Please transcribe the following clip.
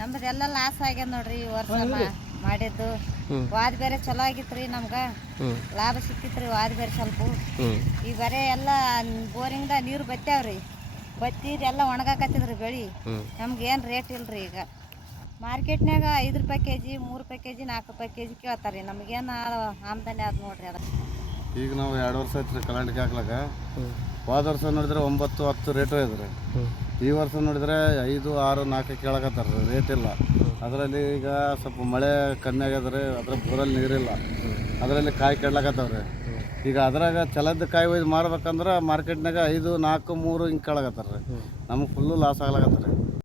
ನಮ್ದೆಲ್ಲ ಲಾಸ್ ಆಗ್ಯದ ನೋಡ್ರಿ ಈ ವರ್ಷ ಮಾಡಿದ್ದು. ವಾದ ಬೇರೆ ಚಲೋ ಆಗಿತ್ರಿ, ನಮ್ಗೆ ಲಾಭ ಸಿಕ್ಕಿತ್ರಿ. ವಾದ ಬೇರೆ ಸ್ವಲ್ಪ ಈ ಬರೇ ಎಲ್ಲ ಬೋರಿಂಗ್ದ ನೀರು ಬತ್ತಾವ್ರಿ, ಬತ್ತಿದ ಎಲ್ಲ ಒಣಗಾಕತ್ತಿದ್ರಿ ಬೆಳಿ. ನಮ್ಗೆ ಏನು ರೇಟ್ ಇಲ್ರಿ. ಈಗ ಮಾರ್ಕೆಟ್ನಾಗ 5 ರೂಪಾಯಿ ಕೆಜಿ, 3 ರೂಪಾಯಿ ಕೆಜಿ, 4 ರೂಪಾಯಿ ಕೆಜಿ ಕೇಳ್ತಾರೆ. ನಮಗೇನು ಆಮದಾನಿ ಆದ್ ನೋಡ್ರಿ ಅದ. ಈಗ ನಾವು 2 ವರ್ಷ ಆಯ್ತು ಕಲ್ಲಂಗಡಿ ಹಾಕ್ಲಾಕ. ಹೋದ ವರ್ಷ ನೋಡಿದ್ರೆ 9, 10 ರೇಟು ಇದ್ರಿ. ಈ ವರ್ಷ ನೋಡಿದ್ರೆ 5, 6, 4 ಕೇಳಕತ್ತಾರ, ರೇಟ್ ಇಲ್ಲ. ಅದರಲ್ಲಿ ಈಗ ಸ್ವಲ್ಪ ಮಳೆ ಕಮ್ಮಿ ಆಗ್ಯದ್ರಿ, ಅದ್ರ ಬೋರಲ್ಲಿ ನೀರಿಲ್ಲ, ಅದರಲ್ಲಿ ಕಾಯಿ ಕೆಡ್ಲಾಕತ್ತವ್ರಿ. ಈಗ ಅದ್ರಾಗ ಚಲದ ಕಾಯಿ ಒಯ್ದು ಮಾರ್ಬೇಕಂದ್ರೆ ಮಾರ್ಕೆಟ್ನಾಗ 5, 4, 3 ಹಿಂಗೆ ಕೇಳಕತ್ತಾರ ರೀ. ನಮಗೆ ಫುಲ್ಲು ಲಾಸ್ ಆಗ್ಲಾಕತ್ತಾರ ರೀ.